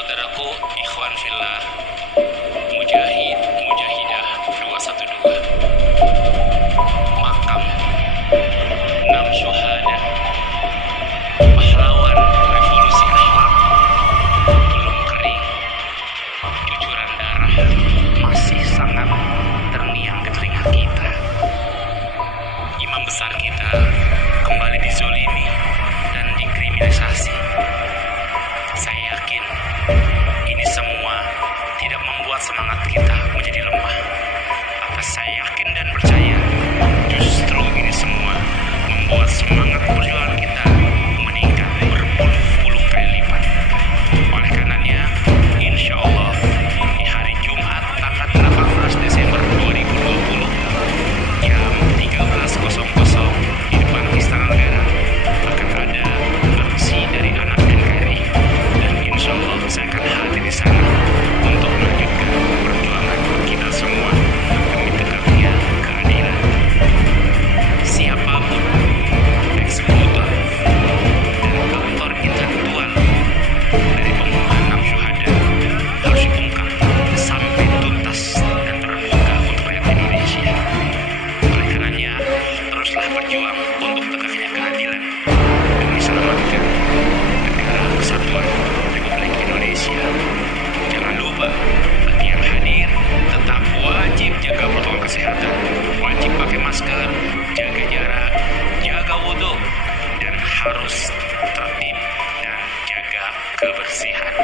saudaraku, ikhwan fillah, mujahid, mujahidah 212. Makam 6 syuhada, pahlawan revolusi akhlak, belum kering, cucuran darah masih sangat terngiang ke telinga kita. Imam besar kita kembali dizolimi dan dikriminalisasi. Saya yakin ini semua tidak membuat semangat kita menjadi lemah. Apa saya yakin dan percaya justru ini semua membuat semangat perjuangan kita meningkat berpuluh-puluh kali lipat. Oleh karenanya, insya Allah di hari Jumat tanggal 18 Desember 2020 jam 13.00 di depan Istana Negara akan ada aksi dari anak DKI, dan insya Allah saya akan hadir di sana untuk melanjutkan perjuangan kita semua demi tegaknya keadilan. Siapapun eksekutor dan aktor intelektual dari pembunuhan 6 syuhada harus diungkap sampai tuntas dan terbuka untuk rakyat Indonesia. Oleh karenanya, teruslah berjuang untuk tegaknya keadilan demi selamatkan negara kesatuan Republik Indonesia. Jangan lupa, bagi yang hadir tetap wajib jaga protokol kesehatan, wajib pakai masker, jaga jarak, jaga wudhu, dan harus tertib dan jaga kebersihan.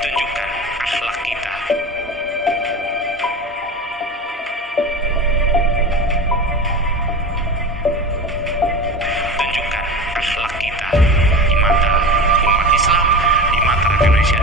Tunjukkan akhlak kita. Tunjukkan akhlak kita di mata umat Islam, di mata Indonesia